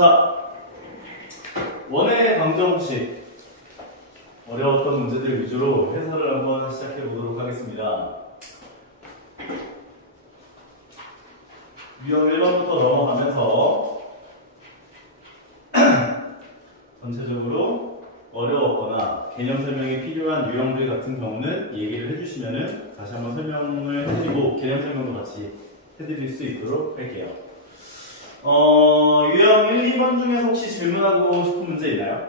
자, 원의 방정식 어려웠던 문제들 위주로 해설을 한번 시작해 보도록 하겠습니다. 유형 1번부터 넘어가면서 전체적으로 어려웠거나 개념 설명이 필요한 유형들 같은 경우는 얘기를 해주시면은 다시 한번 설명을 해드리고 개념 설명도 같이 해드릴 수 있도록 할게요. 유형 1, 2번 중에서 혹시 질문하고 싶은 문제 있나요?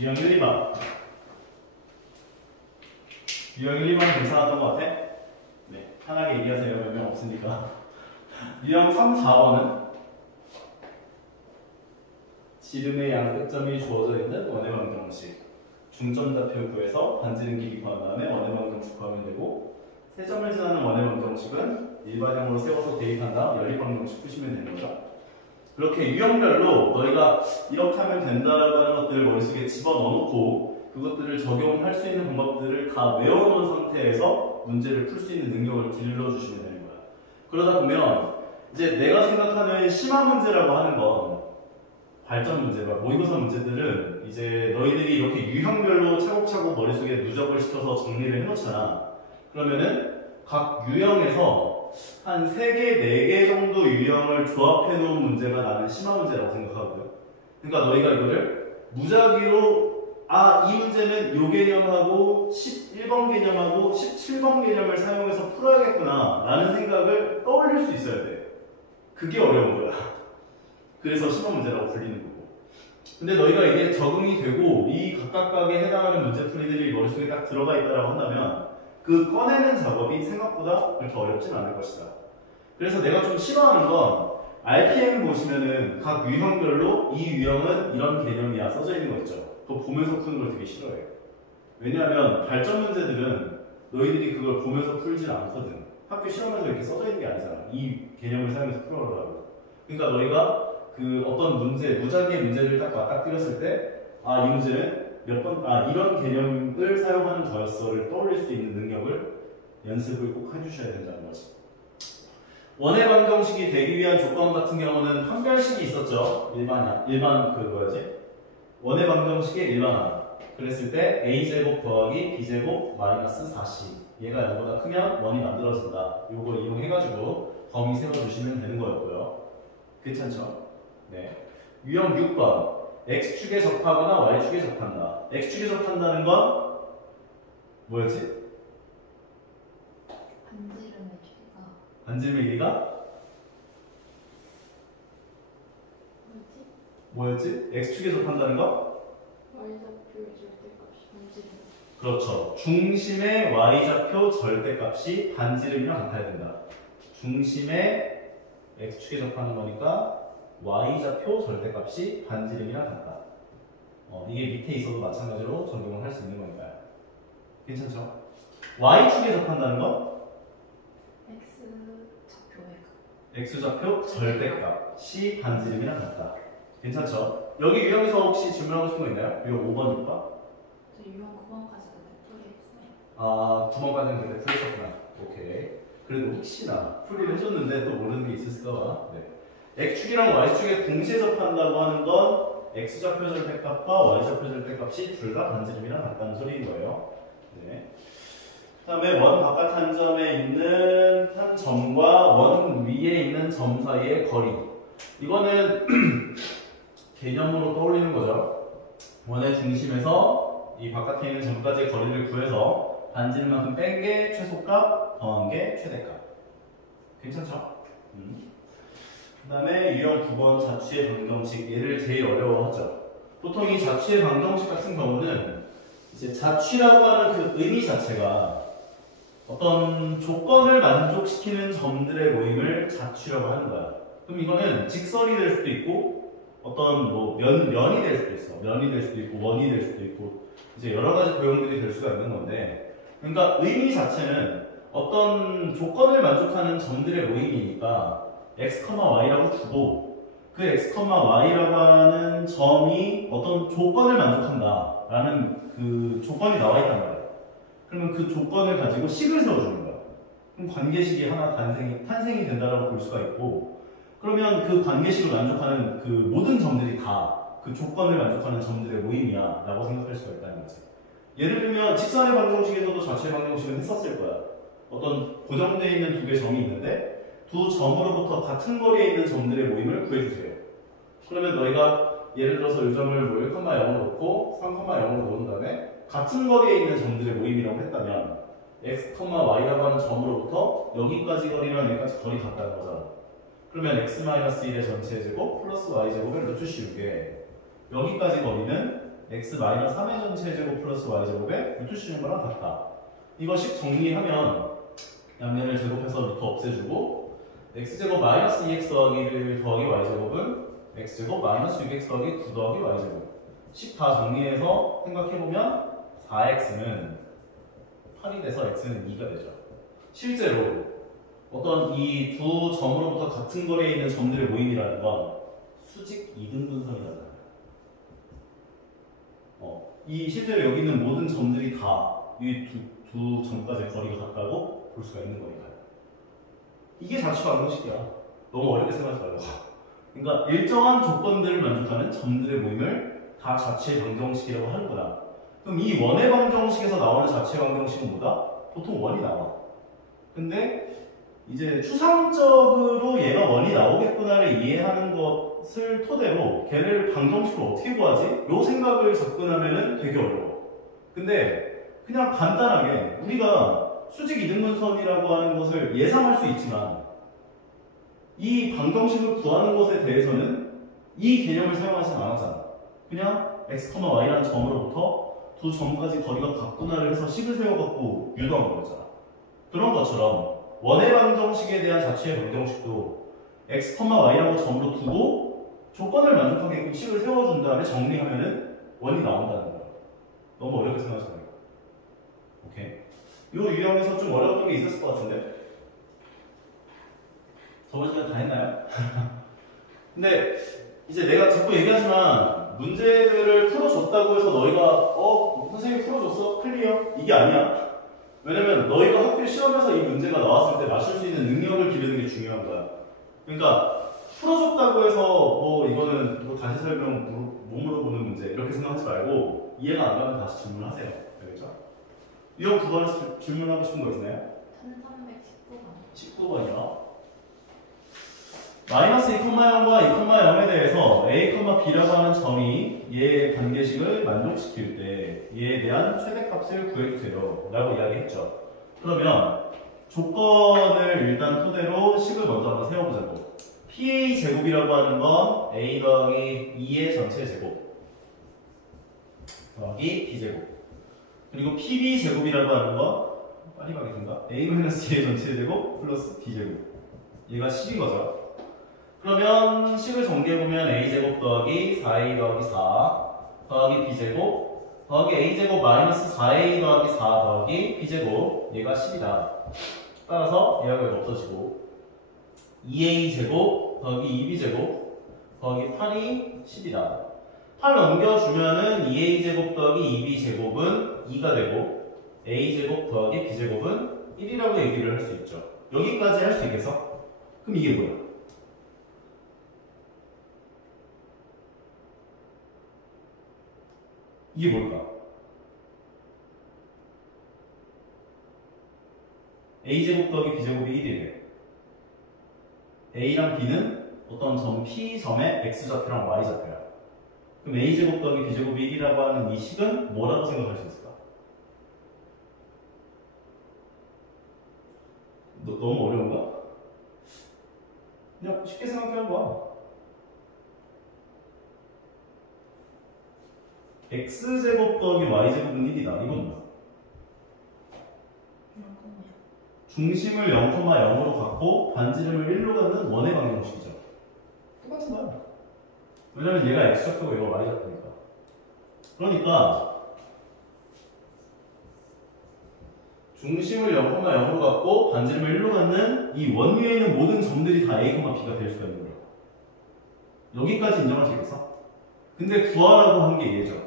유형 1, 2번. 유형 1, 2번 괜찮았던 것 같아? 네, 편하게 얘기하세요. 몇 명 없으니까. 유형 3, 4번은 지름의 양 끝점이 주어져 있는 원의 방정식. 중점좌표 구해서 반지름 길이 구한 다음에 원의 방정식 구하면 되고, 세 점을 지나는 원의 방정식은 일반형으로 세워서 대입한 다음 연립 방정식 푸시면 되는 거죠. 그렇게 유형별로 너희가 이렇게 하면 된다라고 하는 것들을 머릿속에 집어넣어놓고 그것들을 적용할 수 있는 방법들을 다 외워놓은 상태에서 문제를 풀 수 있는 능력을 길러주시면 되는 거야. 그러다 보면 이제 내가 생각하는 심화 문제라고 하는 건 발전 문제가 모의고사 문제들은 이제 너희들이 이렇게 유형별로 차곡차곡 머릿속에 누적을 시켜서 정리를 해놓잖아. 그러면은 각 유형에서 한 3개, 4개 정도 유형을 조합해 놓은 문제가 나는 심화 문제라고 생각하거든. 그러니까 너희가 이거를 무작위로 이 문제는 요 개념하고 11번 개념하고 17번 개념을 사용해서 풀어야겠구나 라는 생각을 떠올릴 수 있어야 돼. 그게 어려운 거야. 그래서 심화 문제라고 불리는 거고. 근데 너희가 이게 적응이 되고 이 각각각에 해당하는 문제풀이들이 머릿속에 딱 들어가 있다고 한다면 그 꺼내는 작업이 생각보다 그렇게 어렵진 않을 것이다. 그래서 내가 좀 싫어하는 건 RPM 보시면은 각 유형별로 이 유형은 이런 개념이야 써져 있는 거 있죠. 그거 보면서 푸는 걸 되게 싫어해요. 왜냐하면 발전 문제들은 너희들이 그걸 보면서 풀질 않거든. 학교 시험에서 이렇게 써져 있는 게 아니잖아. 이 개념을 사용해서 풀어보라고. 그러니까 너희가 그 어떤 문제, 무작위의 문제를 딱 맞닥뜨렸을 때 이 문제는 이런 개념을 사용하는 거였어를 떠올릴 수 있는 능력을 연습을 꼭 해주셔야 된다는 거지. 원의 방정식이 되기 위한 조건 같은 경우는 판별식이 있었죠. 원의 방정식의 일반화. 그랬을 때 a제곱 더하기 b제곱 마이너스 4c. 얘가 0보다 크면 원이 만들어진다. 요거 이용해가지고 범위 세워주시면 되는 거였고요. 괜찮죠? 네. 유형 6번. x축에 접하거나 y축에 접한다. x축에 접한다는 건 뭐였지? 반지름의 길이가? 뭐였지? x축에 접한다는 거? y좌표의 절대값이 반지름. 그렇죠. 중심의 y좌표 절대값이 반지름이랑 같아야 된다. 중심의 x축에 접하는 거니까 y좌표 절대값이 반지름이랑 같다. 이게 밑에 있어도 마찬가지로 적용을 할 수 있는 거니까요. 괜찮죠? y축에 접한다는 건? x좌표 절대값이 반지름이랑 같다. 괜찮죠? 여기 유형에서 혹시 질문하고 싶은 거 있나요? 유형 5번, 6번? 저 유형 9번까지 풀이했어요. 9번까지는 그때 풀으셨구나. 오케이. 그래도 혹시나 풀이를 해줬는데 또 모르는 게 있을까봐. 네. x축이랑 y축에 동시에 접한다고 하는 건 x좌표 절대값과 y좌표 절대값이 둘 다 반지름이랑 같다는 소리인 거예요. 네. 그 다음에 원 바깥 한 점에 있는 한 점과 원 위에 있는 점 사이의 거리. 이거는 개념으로 떠올리는 거죠. 원의 중심에서 이 바깥에 있는 점까지의 거리를 구해서 반지름만큼 뺀 게 최소값, 더한 게 최대값. 괜찮죠? 그 다음에 유형 9번 자취의 방정식. 얘를 제일 어려워하죠. 보통 이 자취의 방정식 같은 경우는 이제 자취라고 하는 그 의미 자체가 어떤 조건을 만족시키는 점들의 모임을 자취라고 하는 거야. 그럼 이거는 직선이 될 수도 있고 어떤 면이 될 수도 있어. 면이 될 수도 있고 원이 될 수도 있고 이제 여러 가지 도형들이 될 수가 있는 건데, 그러니까 의미 자체는 어떤 조건을 만족하는 점들의 모임이니까 x, y라고 주고 그 x, y라고 하는 점이 어떤 조건을 만족한다라는 그 조건이 나와 있단 말이야. 그러면 그 조건을 가지고 식을 세워주는 거야. 그럼 관계식이 하나 탄생이 된다라고 볼 수가 있고, 그러면 그 관계식을 만족하는 그 모든 점들이 다 그 조건을 만족하는 점들의 모임이야 라고 생각할 수가 있다는 거지. 예를 들면 직선의 방정식에서도 자체 방정식은 했었을 거야. 어떤 고정되어 있는 두 개의 점이 있는데 두 점으로부터 같은 거리에 있는 점들의 모임을 구해주세요. 그러면 너희가 예를 들어서 이 점을 뭐 1,0로 놓고 3,0로 놓은 다음에 같은 거리에 있는 점들의 모임이라고 했다면 x, y라고 하는 점으로부터 여기까지 거리랑 여기까지 거리 같다는 거잖아. 그러면 x-1의 전체 제곱 플러스 y제곱을 루트 씌우게 여기까지 거리는 x-3의 전체 제곱 플러스 y제곱에 루트 씌우는 거랑 같다. 이거식 정리하면 양면을 제곱해서 루트 없애주고 x제곱 마이너스 2x 더하기 1 더하기 y제곱은 x제곱 마이너스 6x 더하기 9 더하기 y제곱 식 다 정리해서 생각해보면 4x는 8이 돼서 x는 2가 되죠. 실제로 어떤 이 두 점으로부터 같은 거리에 있는 점들의 모임이라는 건 수직 이등분선이라는 거예요. 이 실제로 여기 있는 모든 점들이 다 이 두 점까지의 거리가 같다고 볼 수가 있는 거니까요. 이게 자체 방정식이야. 너무 어렵게 생각하지 말고. 그러니까 일정한 조건들을 만족하는 점들의 모임을 다 자체 방정식이라고 하는구나. 그럼 이 원의 방정식에서 나오는 자체 방정식은 뭐다? 보통 원이 나와. 근데 이제 추상적으로 얘가 원이 나오겠구나를 이해하는 것을 토대로 걔를 방정식으로 어떻게 구하지? 요 생각을 접근하면은 되게 어려워. 근데 그냥 간단하게 우리가 수직 이등분선이라고 하는 것을 예상할 수 있지만 이 방정식을 구하는 것에 대해서는 이 개념을 사용하지 않았잖아. 그냥 x, y라는 점으로부터 두 점까지 거리가 같구나를 해서 식을 세워갖고 유도한 거였잖아. 그런 것처럼 원의 방정식에 대한 자체의 방정식도 x, y라고 점으로 두고 조건을 만족하게끔 식을 세워준 다음에 정리하면은 원이 나온다는 거야. 너무 어렵게 생각하지 말고. 오케이. 이 유형에서 좀 어려웠던 게 있었을 것 같은데? 저번 시간에 다 했나요? 근데 이제 내가 자꾸 얘기하지만 문제들을 풀어줬다고 해서 너희가 선생님이 풀어줬어? 클리어? 이게 아니야. 왜냐면 너희가 학교 시험에서 이 문제가 나왔을 때 맞출 수 있는 능력을 기르는 게 중요한 거야. 그러니까 풀어줬다고 해서 이거는 이거 다시 설명 못 물어보는 문제 이렇게 생각하지 말고 이해가 안 가면 다시 질문하세요. 알겠죠? 유형 9번에서 질문하고 싶은 거 있나요? 1319번. 19번이요. 마이너스 2,0과 2,0에 대해서 a, b라고 하는 점이 얘의 관계식을 만족시킬 때 얘에 대한 최대값을 구해주세요 라고 이야기했죠. 그러면 조건을 일단 토대로 식을 먼저 한번 세워보자고. PA 제곱이라고 하는 건 A 더하기 2의 전체 제곱 더하기 B제곱, 그리고 PB 제곱이라고 하는 건 빨리 가겠습니다. A-2의 전체 제곱 플러스 B제곱, 얘가 10인 거죠. 그러면 식을 정리해보면 A제곱 더하기 4A 더하기 4 더하기 B제곱 더하기 A제곱 마이너스 4A 더하기 4 더하기 B제곱, 얘가 10이다. 따라서 얘가 여기 없어지고 2A제곱 더하기 2B제곱 더하기 8이 10이다. 8 넘겨주면은 2A제곱 더하기 2B제곱은 2가 되고 A제곱 더하기 B제곱은 1이라고 얘기를 할 수 있죠. 여기까지 할 수 있겠어? 그럼 이게 뭐야? 이게 뭘까? A제곱 더하기 B제곱이 1이래. A랑 B는 어떤 점 P점의 X좌표랑 Y좌표야. 그럼 A제곱 더하기 B제곱이 1이라고 하는 이 식은 뭐라고 생각할 수 있을까? 너무 어려운가? 그냥 쉽게 생각해봐. X제곱 더하기 Y제곱은 1이다. 이건 뭐야? 중심을 0,0으로 갖고 반지름을 1로 갖는 원의 방정식이죠. 똑같은 거야. 왜냐면 얘가 X좌표고 얘가 Y좌표니까. 그러니까 중심을 0,0으로 갖고 반지름을 1로 갖는 이 원 위에 있는 모든 점들이 다 A, B가 될 수가 있는 거야. 여기까지 인정할 수 있겠어? 근데 구하라고 한 게 얘죠.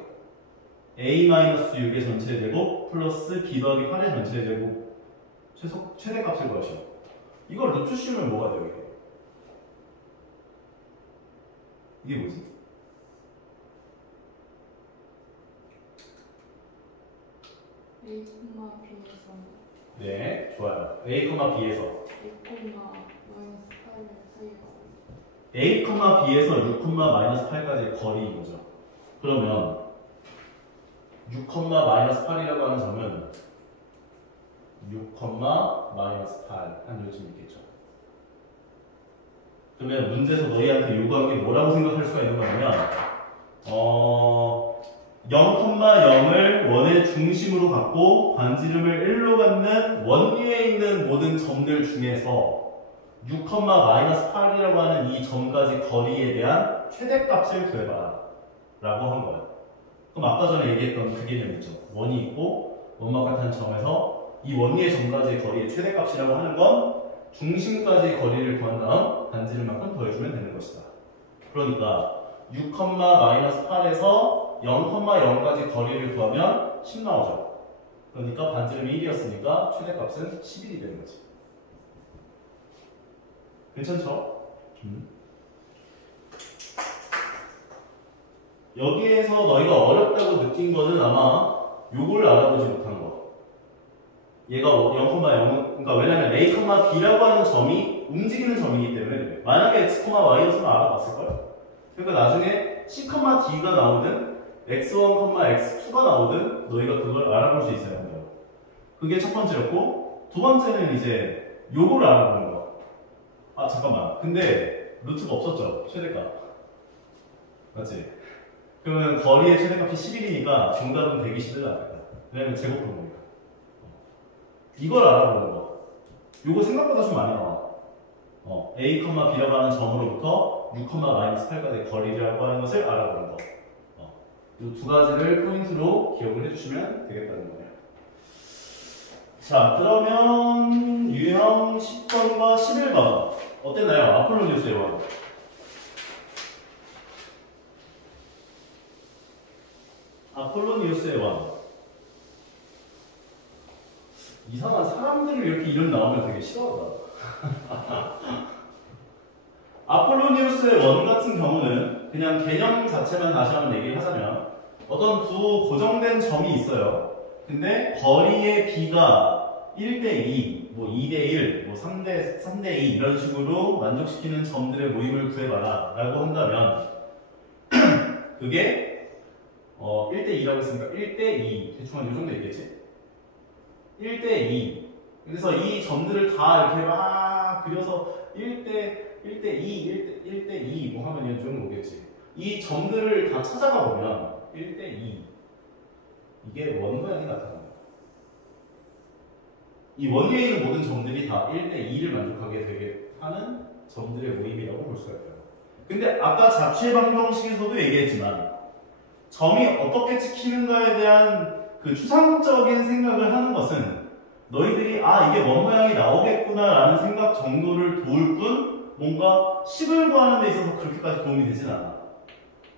A-6의 전체 제곱 플러스 B 더하기 8의 전체 제곱 최대값을 구하시오. 이걸 루트 씌우면 뭐가 돼요, 이게 뭐지? A, B에서 네, 좋아요. A, B에서 A, 마이너스 8을 사이가 A, B에서 6,-8까지의 거리인 거죠. 그러면 6,-8이라고 하는 점은 6,-8 한 요즘 있겠죠. 그러면 문제에서 너희한테 요구한 게 뭐라고 생각할 수가 있는 거냐면 0,0을 원의 중심으로 갖고 반지름을 1로 갖는 원위에 있는 모든 점들 중에서 6,-8이라고 하는 이 점까지 거리에 대한 최대값을 구해봐라 라고 한 거예요. 그럼 아까 전에 얘기했던 그 개념 있죠. 원이 있고 원막 같은 점에서 이 원위의 점까지의 거리의 최대값이라고 하는 건 중심까지의 거리를 구한 다음 반지름만큼 더해주면 되는 것이다. 그러니까 6,-8에서 0,0까지 거리를 구하면 10 나오죠. 그러니까 반지름이 1이었으니까 최대값은 11이 되는 거지. 괜찮죠? 여기에서 너희가 어렵다고 느낀 거는 아마 요걸 알아보지 못한 거. 얘가 0,0, 그러니까 왜냐면 A, B라고 하는 점이 움직이는 점이기 때문에 그래요. 만약에 X, Y였으면 알아봤을걸? 그러니까 나중에 C, D가 나오든 X1, X2가 나오든 너희가 그걸 알아볼 수 있어야 한대요. 그게 첫 번째였고, 두 번째는 이제 요걸 알아보는 거. 아 잠깐만, 근데 루트가 없었죠, 최대값. 맞지? 그러면 거리의 최대값이 11이니까 정답은 120을 나왔다. 왜냐면 제곱한 거니까. 이걸 알아보는 거. 요거 생각보다 좀 많이 나와. A, B라고 하는 점으로부터 6,-8까지의 거리라고 하는 것을 알아보는 거. 이 두 가지를 포인트로 기억을 해주시면 되겠다는 거예요. 자, 그러면 유형 10번과 11번 어땠나요? 아폴로니우스의 왕. 아폴로니우스의 왕. 이상한 사람들을 이렇게 이름 나오면 되게 싫어하다. 아폴로니우스의 원 같은 경우는 그냥 개념 자체만 다시 한번 얘기를 하자면 어떤 두 고정된 점이 있어요. 근데 거리의 B가 1대2, 뭐 2대1, 뭐 3대2 이런 식으로 만족시키는 점들의 모임을 구해봐라 라고 한다면 그게 1대2라고 했으니까 1대2 대충 한 요 정도 있겠지? 1대2. 그래서 이 점들을 다 이렇게 막 그려서 1대2 뭐 하면 이 정도 오겠지. 이 점들을 다 찾아가 보면 1대2 이게 원 모양이 나타납니다. 이 원위에 있는 모든 점들이 다 1대2를 만족하게 되게 하는 점들의 모임이라고 볼 수가 있어요. 근데 아까 자취의 방정식에서도 얘기했지만 점이 어떻게 찍히는가에 대한 그 추상적인 생각을 하는 것은 너희들이 이게 원 모양이 나오겠구나 라는 생각 정도를 도울 뿐 뭔가 식을 구하는 데 있어서 그렇게까지 도움이 되진 않아.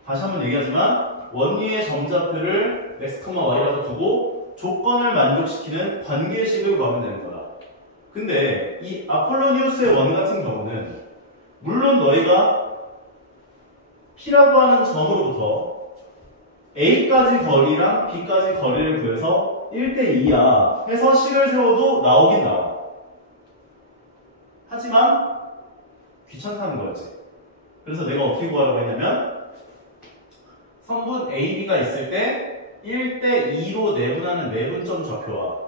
다시 한번 얘기하지만 원위의 점좌표를 x, y라고 두고 조건을 만족시키는 관계식을 구하면 되는 거다. 근데 이 아폴로니우스의 원 같은 경우는 물론 너희가 P라고 하는 점으로부터 A까지 거리랑 B까지 거리를 구해서 1대2야 해서 식을 세워도 나오긴 나와. 하지만 귀찮다는 거였지. 그래서 내가 어떻게 구하라고 했냐면 성분 AB가 있을 때 1대2로 내분하는 내분점 좌표와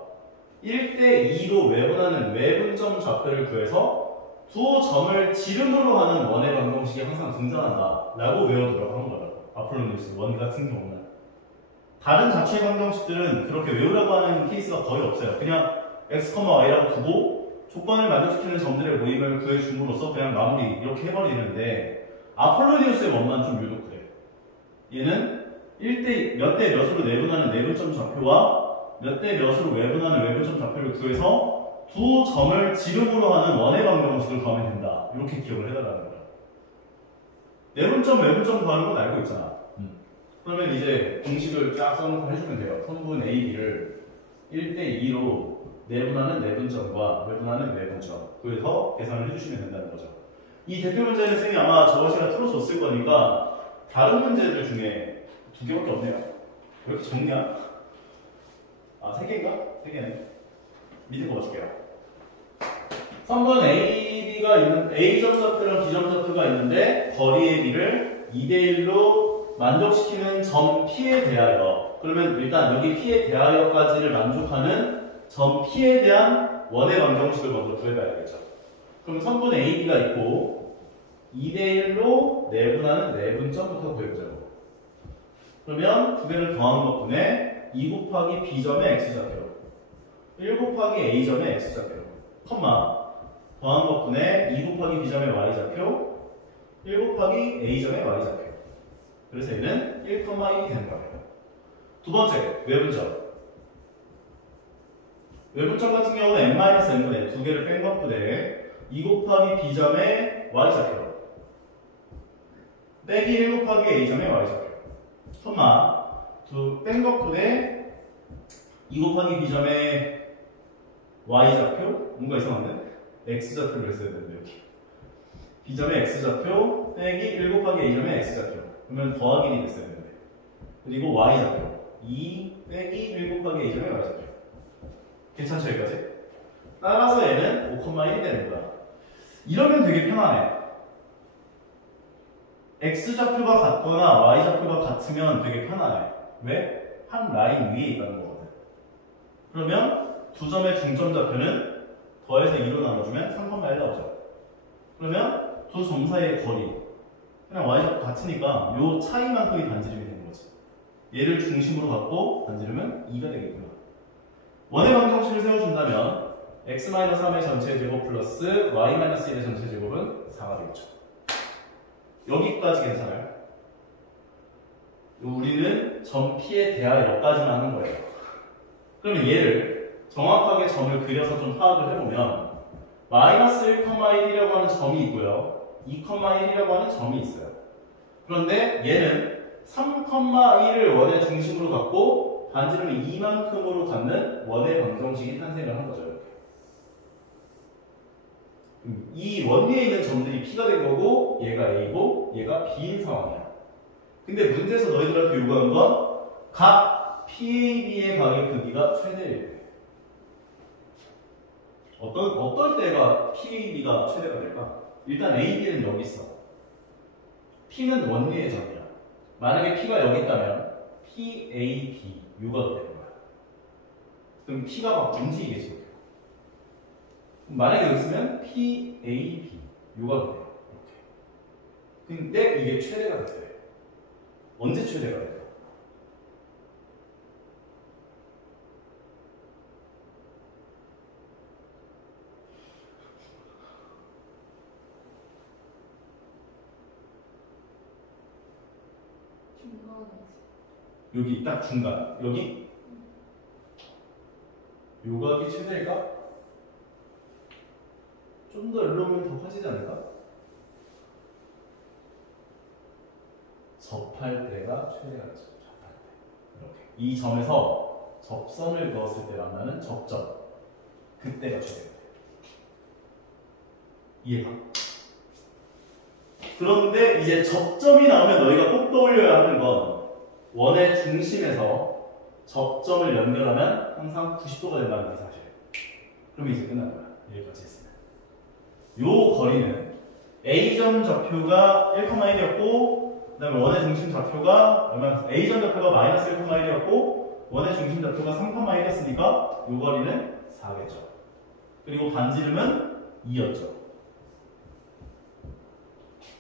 1대2로 외분하는 외분점 좌표를 구해서 두 점을 지름으로 하는 원의 방정식이 항상 등장한다 라고 외워두라고 한 거라고. 아폴로니우스 원 같은 경우는. 다른 자취의 방정식들은 그렇게 외우라고 하는 케이스가 거의 없어요. 그냥 x, y라고 두고 조건을 만족시키는 점들의 모임을 구해줌으로써 그냥 마무리 이렇게 해버리는데 아폴로니우스의 원만 좀 유독 그래. 얘는 몇 대 몇으로 내분하는 내분점 좌표와 몇 대 몇으로 외분하는 외분점 좌표를 구해서 두 점을 지름으로 하는 원의 방정식을 구하면 된다. 이렇게 기억을 해달라는 거야. 내분점, 외분점 구하는 건 알고 있잖아. 그러면 이제 공식을 쫙 써놓고 해주면 돼요. 성분 A, B를 1대2로 내분하는 내분점과 외분하는 외분점. 그래서 계산을 해주시면 된다는 거죠. 이 대표 문제는 쌤이 아마 저번 시간에 풀어줬을 거니까 다른 문제들 중에 2개밖에 없네요. 왜 이렇게 적냐? 아, 3개인가? 3개네. 밑에 거 봐줄게요. 선분 AB가 있는 A점 좌표랑 B점 좌표가 있는데 거리의 B를 2대1로 만족시키는 점 P에 대하여, 그러면 일단 여기 P에 대하여까지를 만족하는 점 P에 대한 원의 방정식을 먼저 구해봐야겠죠. 그럼 선분 AB가 있고 2대1로 내분하는 내분점부터 구해보자고. 그러면 두 개를 더한 덕분에 2 곱하기 B점의 X좌표, 1 곱하기 A점의 X좌표, 컴마 더한 덕분에 2 곱하기 B점의 Y좌표, 1 곱하기 A점의 Y좌표. 그래서 얘는 1, 1이 되는 거예요. 두 번째, 외분점. 외분점 같은 경우는 n-n분의 두 개를 뺀 것분에 2 곱하기 B점의 Y좌표 빼기 1 곱하기 A점의 Y좌표, 콤마 뺀 것분에 2 곱하기 B점의 Y좌표, 뭔가 이상한데? X좌표를 했어야 되는데 여기 B점의 X좌표 빼기 1 곱하기 A점의 X좌표, 그러면 더하기 1이 됐어야 되는데, 그리고 Y좌표 2 빼기 1 곱하기 A점의 Y좌표. 괜찮죠 여기까지? 따라서 얘는 5,1이 되는 거야. 이러면 되게 편하네. X좌표가 같거나 Y좌표가 같으면 되게 편하네. 왜? 한 라인 위에 있다는 거거든. 그러면 두 점의 중점 좌표는 더해서 2로 나눠주면 3,1 나오죠. 그러면 두 점 사이의 거리, 그냥 Y좌표 같으니까 요 차이만큼이 반지름이 되는 거지. 얘를 중심으로 갖고 반지름은 2가 되겠고요. 원의 방정식을 세워준다면 x-3의 전체 제곱 플러스 y-1의 전체 제곱은 4가 되겠죠. 여기까지 괜찮아요? 우리는 점 P에 대하여까지만 하는 거예요. 그러면 얘를 정확하게 점을 그려서 좀 파악을 해보면 마이너스 1,1이라고 하는 점이 있고요, 2,1이라고 하는 점이 있어요. 그런데 얘는 3,1을 원의 중심으로 갖고 반지름을 이만큼으로 갖는 원의 방정식이 탄생을 한 거죠. 이 원위에 있는 점들이 P가 된 거고 얘가 A고 얘가 B인 상황이야. 근데 문제에서 너희들한테 요구한 건 각 PAB의 각의 크기가 최대일 때. 어떨 때가 PAB가 최대가 될까? 일단 AB는 여기 있어. P는 원위의 점이야. 만약에 P가 여기 있다면 PAB 요가 되는 거야. 그럼 P가 막 움직이겠지. 만약에 여기 있으면 PAB 요가 돼요. 이렇게. 근데 이게 최대가 됐어요. 언제 최대가 돼요? 여기 딱 중간, 여기 요각이 최대일까? 좀 더 일로 오면 더 커지지 않을까? 접할 때가 최대가 되죠. 접할 때. 이렇게. 이 점에서 접선을 그었을 때 만나는 접점. 그때가 최대가 돼요. 이해가? 그런데 이제 접점이 나오면 너희가 꼭 떠올려야 하는 건 원의 중심에서 접점을 연결하면 항상 90도가 된다는 게 사실. 그럼 이제 끝난 거야. 여기까지 했으면. 요 거리는 A점 좌표가 1,1이었고, 그 다음에 원의 중심 좌표가 얼마나, A점 좌표가 마이너스 1,1이었고, 원의 중심 좌표가 3,1이었으니까 요 거리는 4겠죠. 그리고 반지름은 2였죠.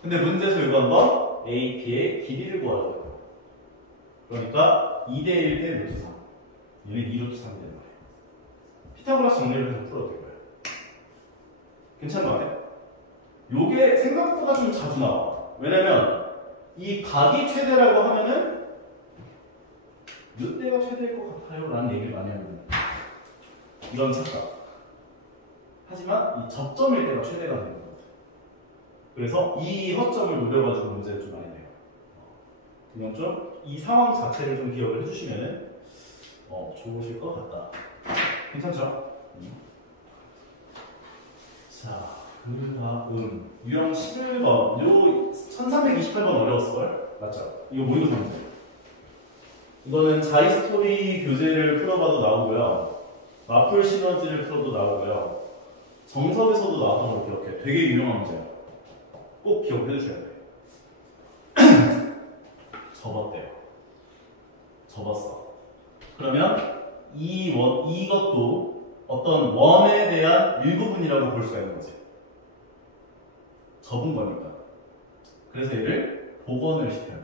근데 문제에서 요구한 건 AP의 길이를 구하라고. 그러니까 2대1 대 루트 3. 얘는 2루트 3이 되는 거예요. 피타고라스 정리를 해서 풀어도 될 거예요. 괜찮은 거 같아요? 요게 생각보다 좀 자주 나와. 왜냐면 이 각이 최대라고 하면은 몇 대가 최대일 것 같아요? 라는 얘기를 많이 하는 이런 착각. 하지만 이 접점일 때가 최대가 되는 거거든요. 그래서 이 허점을 노려가지고 문제를 좀 많이 내요. 그냥 좀 이 상황 자체를 좀 기억을 해주시면은 좋으실 것 같다. 괜찮죠? 자, 그 다음 유형 11번. 요 1328번 어려웠을걸? 맞죠? 이거 모의고사 문제. 이거는 자이스토리 교재를 풀어봐도 나오고요. 마플 시너지를 풀어도 나오고요. 정석에서도 나왔던 걸 기억해. 되게 유명한 문제야. 꼭 기억해 주셔야 돼. 접었대요. 접었어. 그러면 이것도 어떤 원에 대한 일부분이라고 볼 수가 있는 거지. 접은 거니까. 그래서 얘를 복원을 시켜요.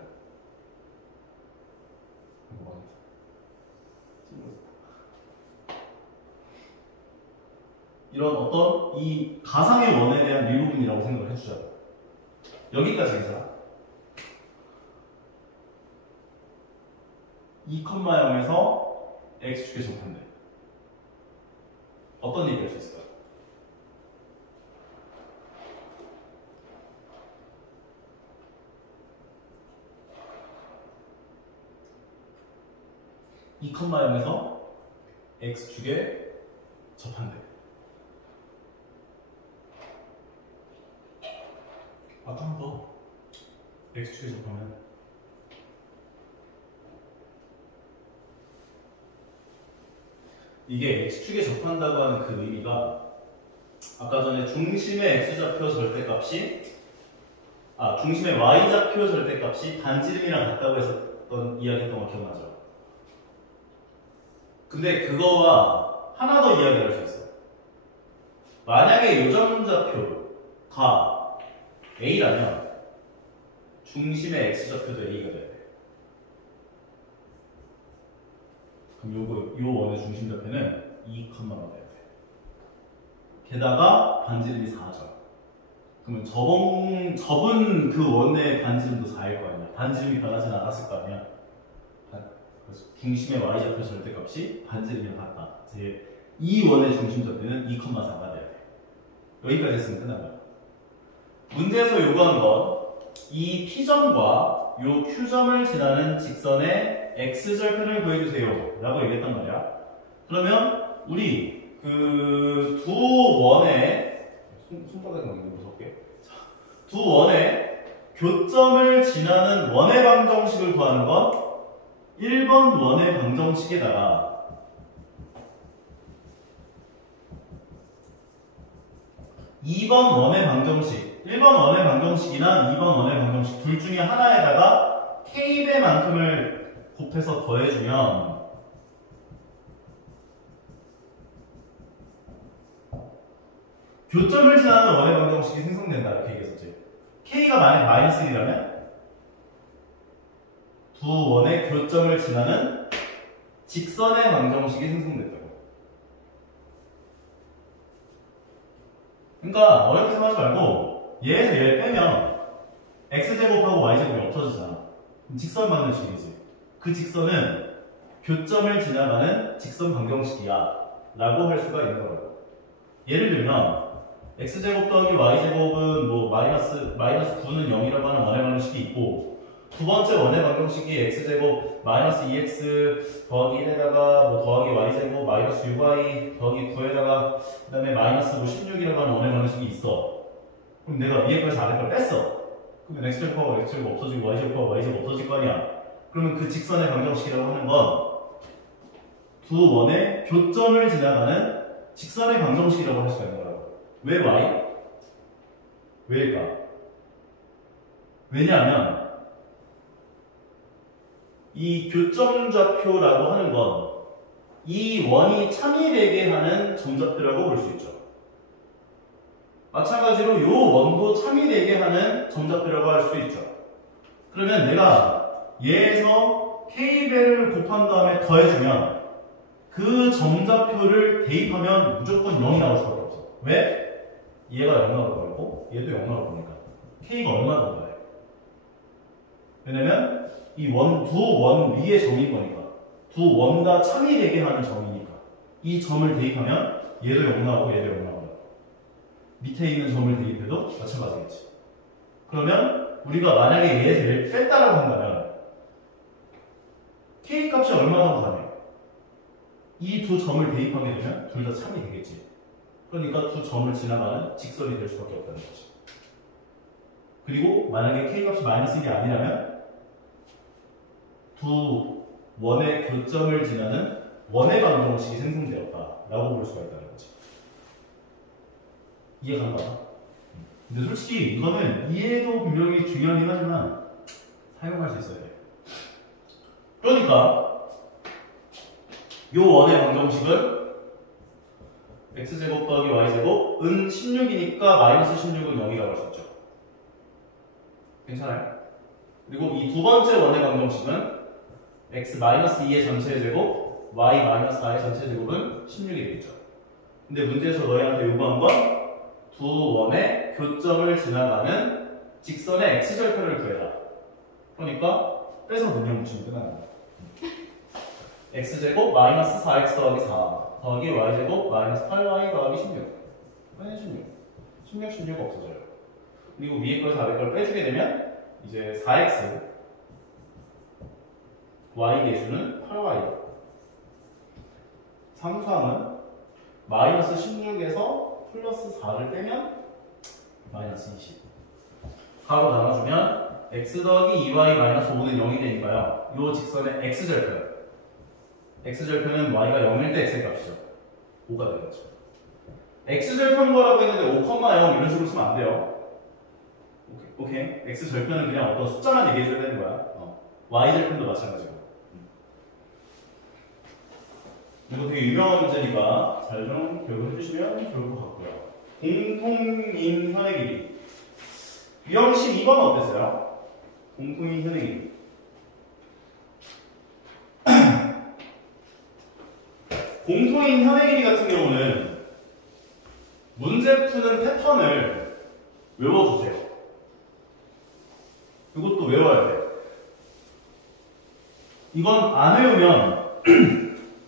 이런 어떤 이 가상의 원에 대한 일부분이라고 생각을 해주셔야 돼요. 여기까지 괜찮아? 2,0에서 x축에 접한대. 어떤 얘기 할 수 있을까요? 이 0에서 x축에 접한대. 아까 한 번 x축에 접하면 이게 x축에 접한다고 하는 그 의미가 아까 전에 중심의 x좌표 절대값이 중심의 y좌표 절대값이 반지름이랑 같다고 했었던 이야기했던 거 기억나죠? 근데 그거와 하나 더 이야기를 할 수 있어요. 만약에 요점좌표가 a라면 중심의 x좌표도 a가 돼야 돼. 그럼 요 원의 중심좌표는 2,가 돼야 돼. 게다가 반지름이 4죠. 그러면 접은 그 원의 반지름도 4일 거 아니야. 반지름이 변하지는 않았을 거 아니야. 그래서 중심의 y좌표 절대값이 반지름이랑 같다. 이 원의 중심좌표는 2,4가 돼야 돼. 여기까지 했으면 끝난 거야. 문제에서 요구한 건 이 P점과 요 Q점을 지나는 직선의 X절편을 구해주세요 라고 얘기했단 말이야. 그러면 우리 그 두 원의 손바닥에 너무 무섭게 두 원의 교점을 지나는 원의 방정식을 구하는 건 1번 원의 방정식에다가 2번 원의 방정식 1번 원의 방정식이나 2번 원의 방정식 둘 중에 하나에다가 K배만큼을 곱해서 더해주면 교점을 지나는 원의 방정식이 생성된다 이렇게 얘기했었지. K가 만약 마이너스 1이라면 두 원의 교점을 지나는 직선의 방정식이 생성된다고. 그러니까 어렵게 생각하지 말고 얘에서 얘를 빼면 x제곱하고 y제곱이 없어지잖아. 직선 방정식이지. 그 직선은 교점을 지나가는 직선 방정식이야 라고 할 수가 있는 거라고. 예를 들면 x제곱 더하기 y제곱은 뭐 마이너스 9는 0이라고 하는 원의 방정식이 있고 두 번째 원의 방정식이 x제곱 마이너스 2x 더하기 1에다가 뭐 더하기 y제곱 마이너스 6y 더하기 9에다가 그 다음에 마이너스 뭐 16이라고 하는 원의 방정식이 있어. 그럼 내가 위에까지 아래까지 뺐어. 그러면 x제곱하고 x제곱 없어지고 y제곱하고 y제곱 없어질 거 아니야. 그러면 그 직선의 방정식이라고 하는 건 두 원의 교점을 지나가는 직선의 방정식이라고 할 수가 있는 거라고. 왜 y? 왜일까? 왜냐하면 이 교점좌표라고 하는 건 이 원이 참이되게 하는 점좌표라고 볼 수 있죠. 마찬가지로 이 원도 참이되게 하는 점좌표라고 할 수 있죠. 그러면 내가 얘에서 K배를 곱한 다음에 더해주면 그 점좌표를 대입하면 무조건 0이 나올 수밖에 없어. 왜? 얘가 0 나올 거고 얘도 0 나올 거니까 K가 얼마나 더 나와요? 왜냐면 이 두 원 위의 점인 거니까 두 원 다 참이되게 하는 점이니까 이 점을 대입하면 얘도 0 나오고 얘도 0 나오고 밑에 있는 점을 대입해도 마찬가지겠지. 그러면 우리가 만약에 얘에서 얘를 뺐다라고 한다면 K 값이 얼마나 더 가네? 이 두 점을 대입하게 되면 둘 다 참이 되겠지. 그러니까 두 점을 지나가는 직선이 될 수밖에 없다는 거지. 그리고 만약에 K값이 마이너스 1이 아니라면 두 원의 교점을 지나는 원의 방정식이 생성되었다라고 볼 수가 있다는 거지. 이해가 가? 근데 솔직히 이거는 이해도 분명히 중요하긴 하지만 사용할 수 있어야 돼. 그러니까 요 원의 방정식은 x제곱 더하기 y제곱 은 16이니까 마이너스 16은 0이라고 할 수 있죠. 괜찮아요? 그리고 이 두 번째 원의 방정식은 x 마이너스 2의 전체 제곱 y 마이너스 4의 전체 제곱은 16이 되겠죠. 근데 문제에서 너희한테 요구한 건 두 원의 교점을 지나가는 직선의 x절편을 구해라. 그러니까 빼서 문형 붙이면 끝나는 거야. x제곱 마이너스 4x 더하기 4 더하기 y제곱 마이너스 8y 더하기 16. 아니 16 16가 없어져요. 그리고 위에 걸 400 걸 빼주게 되면 이제 4x y 계수는 8y 상수항은 마이너스 16에서 플러스 4를 빼면 마이너스 20 4로 나눠주면 x 더하기 2y 마이너스 5는 0이 되니까요. 이 직선의 x절편은 y가 0일 때 x의 값이죠. 5가 되겠죠. x절편거라고 했는데 5,0 이런 식으로 쓰면 안 돼요. 오케이. x절편은 그냥 어떤 숫자만 얘기해줘야 되는 거야. y절편도 마찬가지고. 이거 되게 유명한 문제니까 잘 좀 기억을 해주시면 좋을 것 같고요. 공통인 현의 길이. 유형식 2번은 어땠어요? 공통인 현의 길이. 공통인 현의 길이 같은 경우는 문제 푸는 패턴을 외워두세요. 이것도 외워야 돼. 이건 안 외우면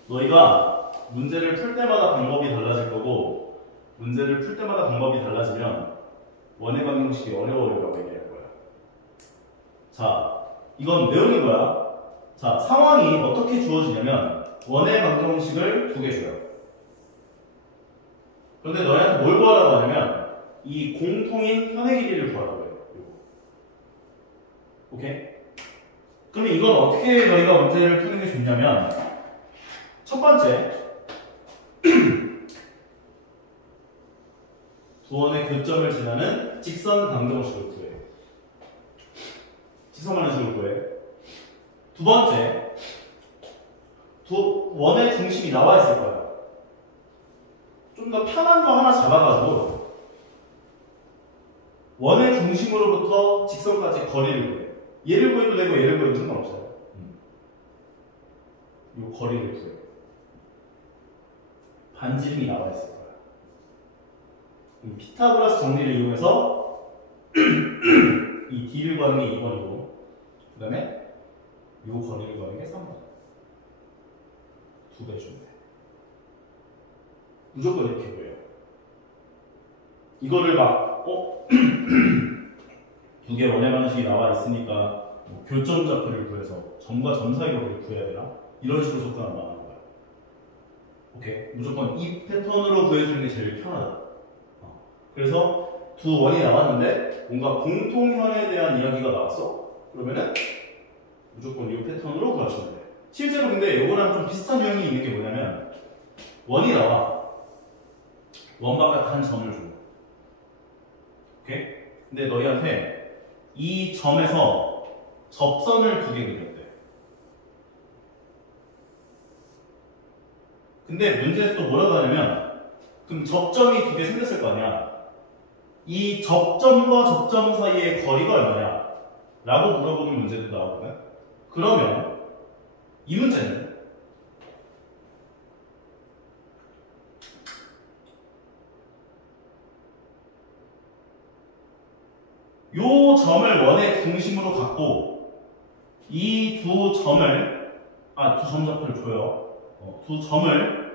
너희가 문제를 풀 때마다 방법이 달라질 거고 문제를 풀 때마다 방법이 달라지면 원의 방정식이 어려워요라고 얘기할 거야. 자, 이건 내용이 뭐야? 자, 상황이 어떻게 주어지냐면 원의 방정식을 2개 줘요. 그런데 너희한테 뭘 구하라고 하냐면 이 공통인 현의 길이를 구하라고 해요. 오케이? 그러면 이건 어떻게 너희가 문제를 푸는 게 좋냐면 첫 번째 두 원의 교점을 지나는 직선 방정식을 구해. 직선 방정식을 구해. 두 번째 두 원의 중심이 나와 있을 거야. 좀 더 편한 거 하나 잡아가지고 원의 중심으로부터 직선까지 거리를 구해. 얘를 구해도 되고 얘를 구해도 상관없어요. 이 거리를 구해. 반지름이 나와 있을 거야. 피타고라스 정리를 이용해서 이 d를 구하는 게 2번이고 그 다음에 이 거리를 구하는 게 3번. 2배 주면 돼. 무조건 이렇게 구해요. 이거를 막 두 개 원의 방식이 나와 있으니까 뭐 교점 좌표를 구해서 점과 점 사이 거리를 구해야 되나? 이런 식으로 접근하면 안 하는 거야. 오케이? 무조건 이 패턴으로 구해주는 게 제일 편하다. 그래서 두 원이 나왔는데 뭔가 공통현에 대한 이야기가 나왔어? 그러면은 무조건 이 패턴으로 구하시면 돼. 실제로 근데 이거랑 좀 비슷한 유형이 있는 게 뭐냐면 원이 나와. 원 바깥 한 점을 줘. 오케이? 근데 너희한테 이 점에서 접선을 2개 그렸대. 근데 문제에서 또 뭐라고 하냐면 그럼 접점이 2개 생겼을 거 아니야. 이 접점과 접점 사이의 거리가 얼마냐? 라고 물어보는 문제도 나오거든. 그러면 이 문제는 요 점을 원의 중심으로 갖고 이 두 점을 두 점 좌표를 줘요. 두 점을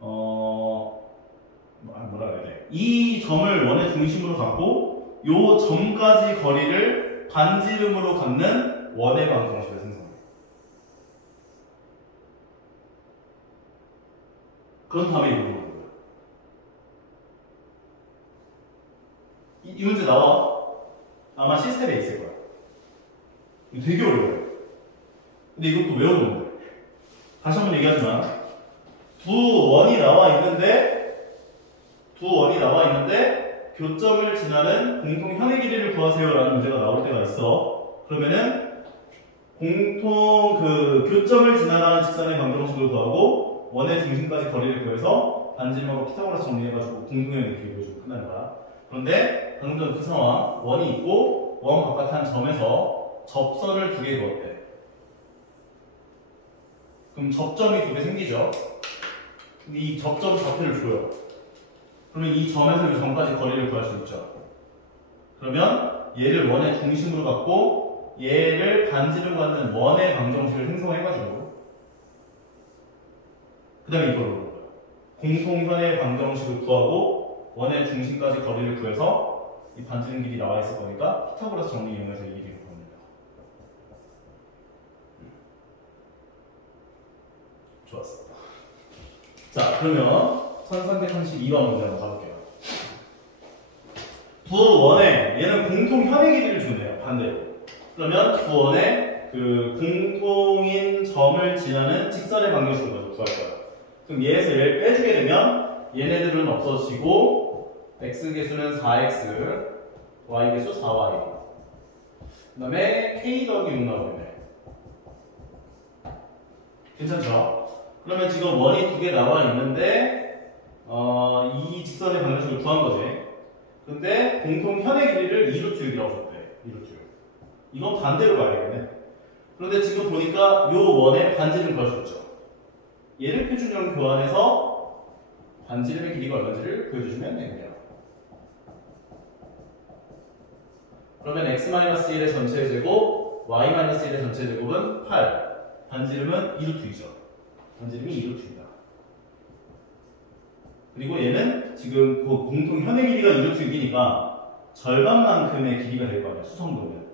뭐라 해야 돼? 이 점을 원의 중심으로 갖고 요 점까지 거리를 반지름으로 갖는 원의 방정식을 생성해. 그런 다음에 이거 보는 거야. 이 문제 나와. 아마 시스템에 있을 거야. 이거 되게 어려워요. 근데 이것도 외우는 거야. 다시 한번 얘기하지만 두 원이 나와 있는데 교점을 지나는 공통 현의 길이를 구하세요 라는 문제가 나올 때가 있어. 그러면은 공통 교점을 지나가는 직선의 방정식을 구하고 원의 중심까지 거리를 구해서 반지름하고 피타고라스 정리해가지고 공통현의 길이를 좀 끝나는 거야. 그런데 방금 전 그 상황, 원이 있고 원 바깥 한 점에서 접선을 두 개 그었대. 그럼 접점이 두 개 생기죠. 근데 이 접점 좌표를 줘요. 그러면 이 점에서 이 점까지 거리를 구할 수 있죠. 그러면 얘를 원의 중심으로 갖고 얘를 반지름 갖는 원의 방정식을 생성해가지고 그 다음에 이걸로 보는 거예요. 공통현의 방정식을 구하고 원의 중심까지 거리를 구해서 이 반지름 길이 나와 있을 거니까 피타고라스 정리 이용해서 이 길이를 구합니다. 좋았어. 자, 그러면 1332번 문제 한번 가볼게요. 두 원의 얘는 공통 현의 길이를 주네요. 반대로. 그러면 두 원의 그 공통인 점을 지나는 직선의 방정식을 구할 거예요. 그럼 얘에서 얘를 빼주게 되면 얘네들은 없어지고 x 개수는 4x, y 개수 4y. 그 다음에 k 더하기 6 나오겠네. 괜찮죠? 그러면 지금 원이 두 개 나와 있는데 이 직선의 방정식을 구한 거지. 근데 공통 현의 길이를 2루트 6이라고 줬대. 2루트 6. 이건 반대로 가야겠네. 그런데 지금 보니까 요 원의 반지름 구해줬죠. 얘를 표준형 교환해서 반지름의 길이가 얼마인지를 구해주시면 됩니다. 그러면 x-1의 전체 제곱, y-1의 전체 제곱은 8. 반지름은 2루트이죠. 반지름이 2루트입니다. 그리고 얘는 지금 그 공통 현의 길이가 2루트 6이니까 절반만큼의 길이가 될 거 아니에요. 수성도는.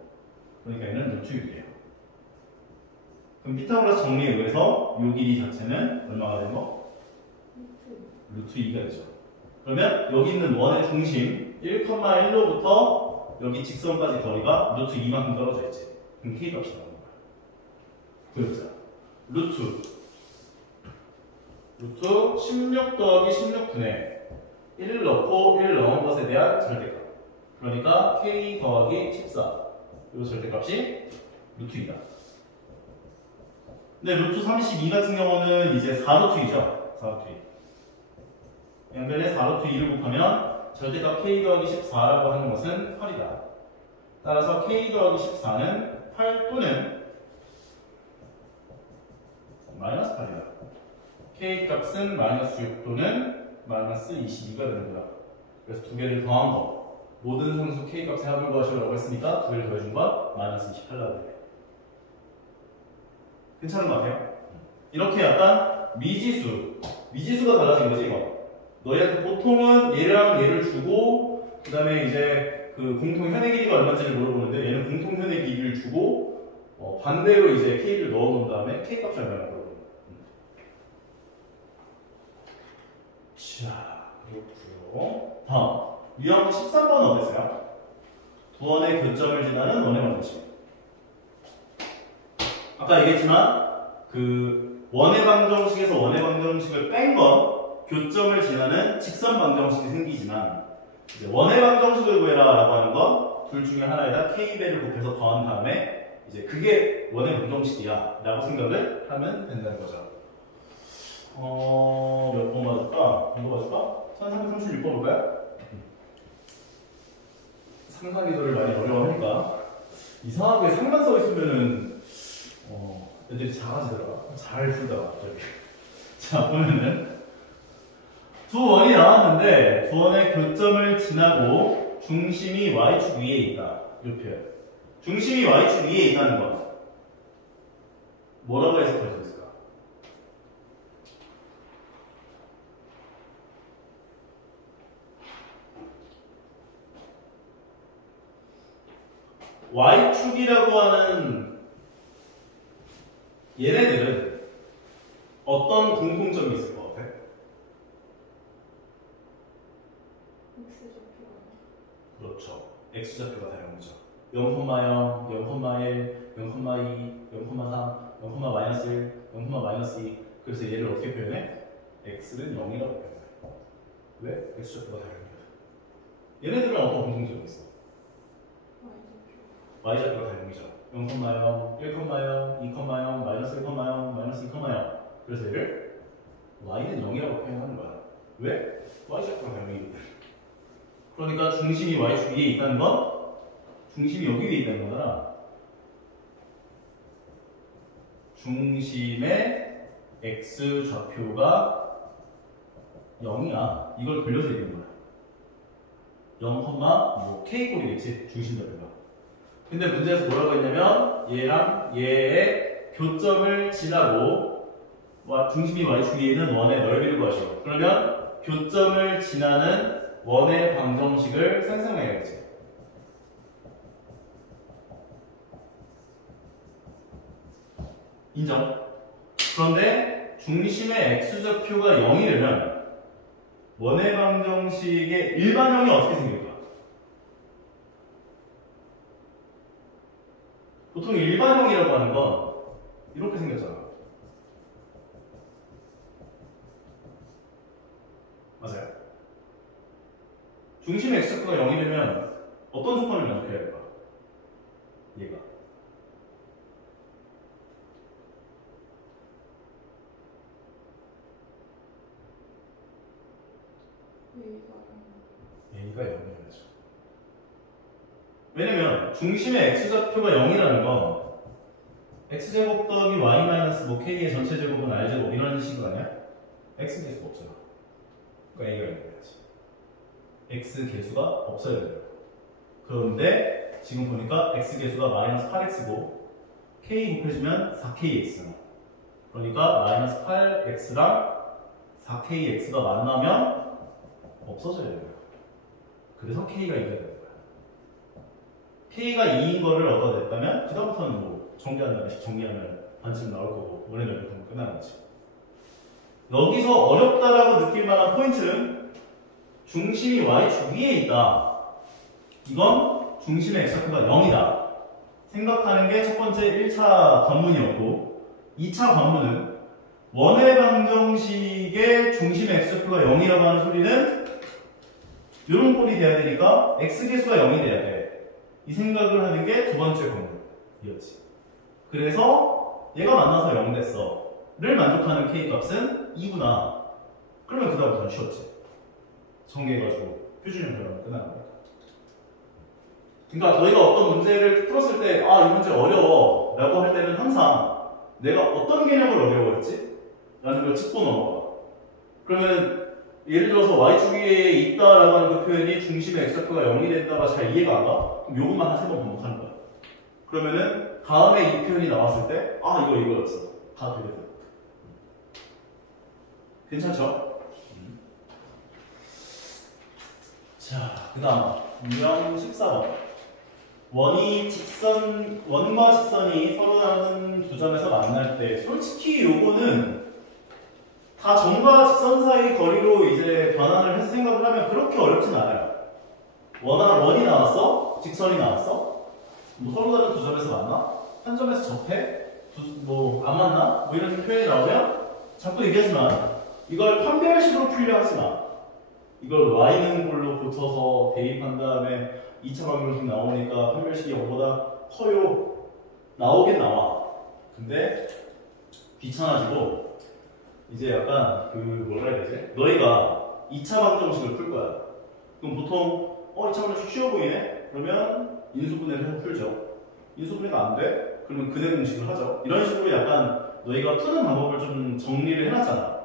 그러니까 얘는 루트 6이에요. 그럼 피타고라스 정리에 의해서 이 길이 자체는 얼마가 되는 거? 루트 2가 되죠. 그러면 여기 있는 원의 중심 1,1로부터 여기 직선까지 거리가 루트 2만큼 떨어져 있지. 그럼 k 값이 나오는 거야. 구해보자. 루트 16 더하기 16분의 1을 넣고 1을 넣은 것에 대한 절대값. 그러니까 k 더하기 14. 이 절대값이 루트 2다. 근데 루트 32 같은 경우는 이제 4루트이죠. 4루트 2. 양변에 4루트 2를 곱하면 절대값 k 더하기 14라고 하는 것은 8이다. 따라서 k 더하기 14는 8 또는 마이너스 8이다. k 값은 마이너스 6 또는 마이너스 22가 되는 거다. 그래서 두 개를 더한 거. 모든 상수 k 값의 합을 구하시라고 했으니까 두 개를 더해준 건 마이너스 28 나오네. 괜찮은 것 같아요? 이렇게 약간 미지수가 달라진 거지 이거. 너희한테 보통은 얘랑 얘를 주고 그 다음에 이제 그 공통 현의 길이가 얼마인지를 물어보는데 얘는 공통 현의 길이를 주고 반대로 이제 k를 넣어놓은 다음에 k 값이 얼마냐고 물어보는 거야. 자, 그렇고요. 다음 유형 13번은 어땠어요? 두 원의 교점을 지나는 원의 방정식. 아까 얘기했지만 그 원의 방정식에서 원의 방정식을 뺀 건 교점을 지나는 직선 방정식이 생기지만 이제 원의 방정식을 구해라 라고 하는 건 둘 중에 하나에다 k배를 곱해서 더한 다음에 이제 그게 원의 방정식이야 라고 생각을 하면 된다는 거죠. 몇 번 맞을까? 이거 맞을까? 1336번 볼까요? 상상기도를 많이 어려워하니까 이상하게 상만 써 있으면은 애들이 잘하시더라. 잘 풀다가 갑자기. 자, 보면은 두 원이 나왔는데 두 원의 교점을 지나고 중심이 y축 위에 있다. 이 표현. 중심이 y축 위에 있다는 건 뭐라고 해석할 수 있을까? y축이라고 하는 얘네들은 어떤 공통점이 있을 것 같아? 0이죠. 0,0, 0,1, 0,2, 0,3, 0,-1, 0,-2. 그래서 얘를 어떻게 표현해? x는 0이라고 표현해. 왜? x좌표가 다릅니다. 얘네들은 어떤 공통점이 있어? y좌표가 다 0이죠. 0,0, 1,0, 2,0, 1,0, -2,0. 그래서 얘를 y는 0이라고 표현하는 거야. 왜? y좌표가 다 0이기 때문에. 그러니까 중심이 y축 위에 있다는 건 중심이 여기 위에 있다는 거잖아. 중심의 x좌표가 0이야. 이걸 돌려서 얘기하는 거야. 0, k꼴이겠지, 중심좌표가. 근데 문제에서 뭐라고 했냐면 얘랑 얘의 교점을 지나고 중심이 y축 위에 있는 원의 넓이를 구하시오. 그러면 교점을 지나는 원의 방정식을 생성해야겠지. 인정. 그런데 중심의 x좌표가 0이 되면 원의 방정식의 일반형이 어떻게 생길까? 보통 일반형이라고 하는 건 이렇게 생겼잖아. 맞아요. 중심의 x좌표가 0이 되면 어떤 조건을 만족해야 할까? 얘가. 얘가 0이어야죠. 왜냐면 중심의 x좌표가 0이라는 건 x제곱 더하기 y 마이너스 k의 전체 제곱은 r제곱 이런 식으로 아니야? x 개수가 없잖아. 그러니까 a가 0이어야지. x 개수가 없어야 돼요. 그런데 지금 보니까 x 개수가 마이너스 8x고 k 곱해주면 4kx. 그러니까 마이너스 8x랑 4kx가 만나면 없어져야 돼요. 그래서 k가 2가 되는 거야. k가 2인 거를 얻어냈다면 그 다음부터는 뭐 정리하면 반칙 나올 거고 원의 넓이 보면 끝나는 거지. 여기서 어렵다라고 느낄 만한 포인트는 중심이 y축 위에 있다. 이건 중심의 x좌표가 0이다. 생각하는 게 첫 번째 1차 관문이었고 2차 관문은 원의 방정식의 중심의 x좌표가 0이라고 하는 소리는 이런 꼴이 돼야 되니까 x계수가 0이 돼야 돼. 이 생각을 하는 게 두 번째 관문이었지. 그래서 얘가 만나서 0 됐어. 를 만족하는 k값은 2구나. 그러면 그 다음부터는 쉬웠지. 정리해가지고 표준형 결과가 끝나는 거야. 그러니까 너희가 어떤 문제를 풀었을 때 이 문제 어려워 라고 할 때는 항상 내가 어떤 개념을 어려워했지? 라는 걸 짚고 넘어가. 그러면 예를 들어서 y축 위에 있다라고 하는 그 표현이 중심의 x좌표가 0이 됐다가 잘 이해가 안 가? 그럼 요것만 한 3번 반복하는 거야. 그러면은 다음에 이 표현이 나왔을 때 이거였어. 다 되거든. 괜찮죠? 자, 그 다음 유형 14번. 원과 직선이 서로 다른 두 점에서 만날 때 솔직히 요거는 다 점과 직선 사이 거리로 이제 변환을 해서 생각을 하면 그렇게 어렵진 않아요. 원이 나왔어? 직선이 나왔어? 뭐 서로 다른 두 점에서 만나? 한 점에서 접해? 안 만나? 뭐 이런 표현이 나오면 자꾸 얘기하지만 이걸 판별식으로 풀려 하지 마. 이걸 y는 골로 고쳐서 대입한 다음에 2차 방정식 나오니까 판별식이 0보다 커요. 나오긴 나와. 근데 귀찮아지고 이제 약간 뭐라 해야 되지? 너희가 2차 방정식을 풀 거야. 그럼 보통 2차 방정식 쉬워 보이네? 그러면 인수분해를 해서 풀죠. 인수분해가 안 돼? 그러면 근해 공식을 하죠. 이런 식으로 약간 너희가 푸는 방법을 좀 정리를 해놨잖아.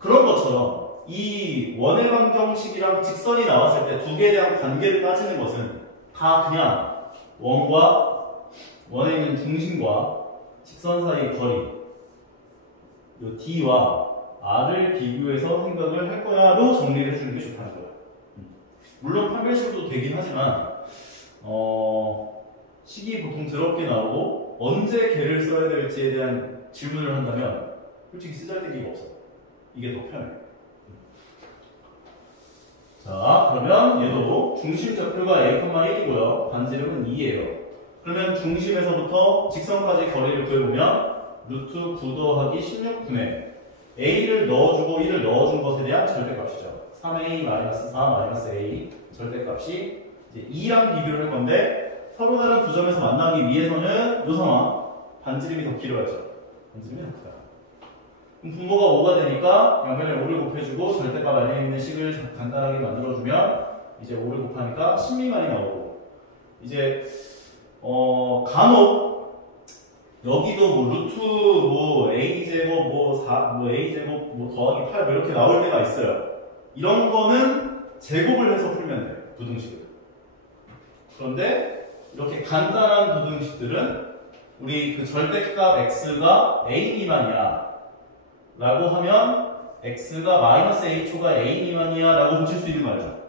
그런 것처럼 이 원의 방정식이랑 직선이 나왔을 때 두 개에 대한 관계를 따지는 것은 다 그냥 원에 있는 중심과 직선 사이의 거리 요 D와 R을 비교해서 생각을 할 거야로 정리를 해주는 게 좋다는 거야. 물론 판별식으로도 되긴 하지만 식이 보통 더럽게 나오고 언제 걔를 써야 될지에 대한 질문을 한다면 솔직히 쓰잘데기가 없어. 이게 더 편해. 자, 그러면 얘도 중심 좌표가 a,1이고요. 반지름은 2예요. 그러면 중심에서부터 직선까지 거리를 구해보면 루트 9 더하기 16분의 a를 넣어주고 1을 넣어준 것에 대한 절대값이죠. 3a-4-a 절대값이 이제 2랑 비교를 할 건데 서로 다른 두 점에서 만나기 위해서는 요 상황 반지름이 더 길어야죠. 반지름이 더 크다. 그럼 분모가 5가 되니까 양변에 5를 곱해주고 절대값 안에 있는 식을 간단하게 만들어주면 이제 5를 곱하니까 10미만이 나오고 이제 간혹 여기도 뭐 루트 뭐 a제곱 뭐 a제곱 뭐 더하기 8 뭐 이렇게 나올 때가 있어요. 이런 거는 제곱을 해서 풀면 돼요. 부등식을. 그런데 이렇게 간단한 부등식들은 우리 그 절대값 x가 a 미만이야 라고 하면 x가 마이너스 a초가 a 미만이야 라고 붙일 수 있는 말이죠.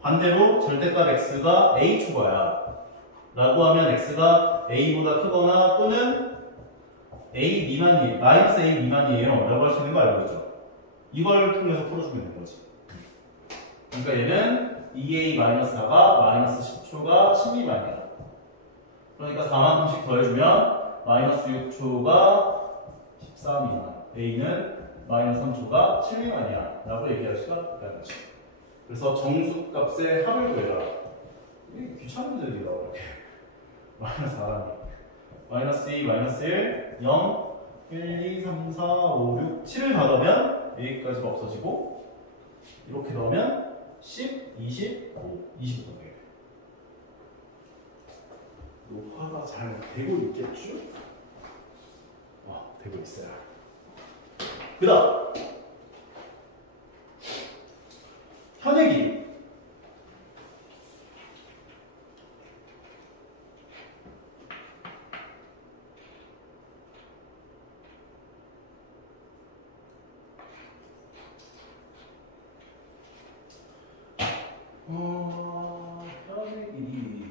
반대로 절대값 x가 a 초과야 라고 하면 x가 a보다 크거나 또는 a 미만이 마이너스 a 미만이에요 라고 할 수 있는 거 알고 있죠? 이걸 통해서 풀어주면 되는 거지. 그러니까 얘는 2a-4가 마이너스 10초가 10미만이야. 그러니까 4만큼씩 더해주면 마이너스 6초가 14미만, a는 마이너스 3초가 7미만이야 라고 얘기할 수가 있다는 거지. 그래서 정수값의 합을 구해라. 이게 귀찮은 문제들이라 이렇게. 마이너스 4라니. 마이너스 2, 마이너스 1, 0, 1, 2, 3, 4, 5, 6, 7을 다 넣으면 여기까지가 없어지고 이렇게 넣으면 10, 25, 25가 되게 돼. 노화가 잘 되고 있겠죠? 되고 있어요. 그 다음 현의 길이. 현의 길이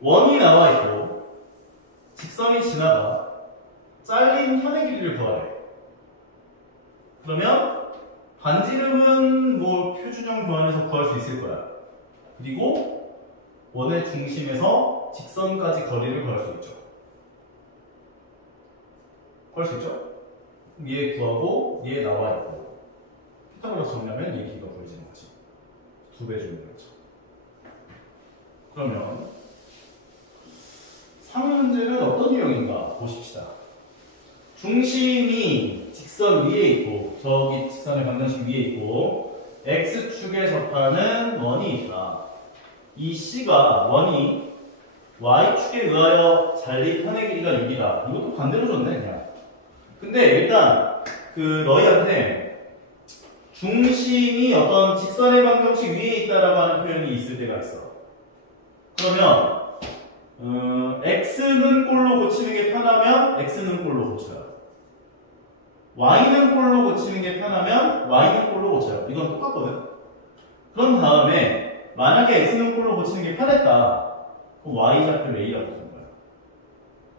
원이 나와 있고 직선이 지나가 잘린 현의 길이를 구하래. 그러면 반지름은 뭐 표준형 교환해서 구할 수 있을 거야. 그리고 원의 중심에서 직선까지 거리를 구할 수 있죠. 구할 수 있죠? 얘 구하고 얘 나와 있고 피타고라스 정리하면 얘 길이가 구해지는 거지. 2배 주면 되겠죠. 그러면 상호 문제는 어떤 유형인가 보십시다. 중심이 직선 위에 있고 저기 직선의 방정식 위에 있고 x축에 접하는 원이 있다. 이 c가 원이 y축에 의하여 잘린 현의 길이가 6이다. 이것도 반대로 줬네 그냥. 근데 일단 그 너희한테 중심이 어떤 직선의 방정식 위에 있다라고 하는 표현이 있을 때가 있어. 그러면 x는 꼴로 고치는 게 편하면 x는 꼴로 고쳐요. y는 꼴로 고치는 게 편하면 y는 꼴로 고쳐요. 이건 똑같거든. 그런 다음에 만약에 x는 꼴로 고치는 게 편했다. 그럼 y좌표 a라고 부르는 거예요.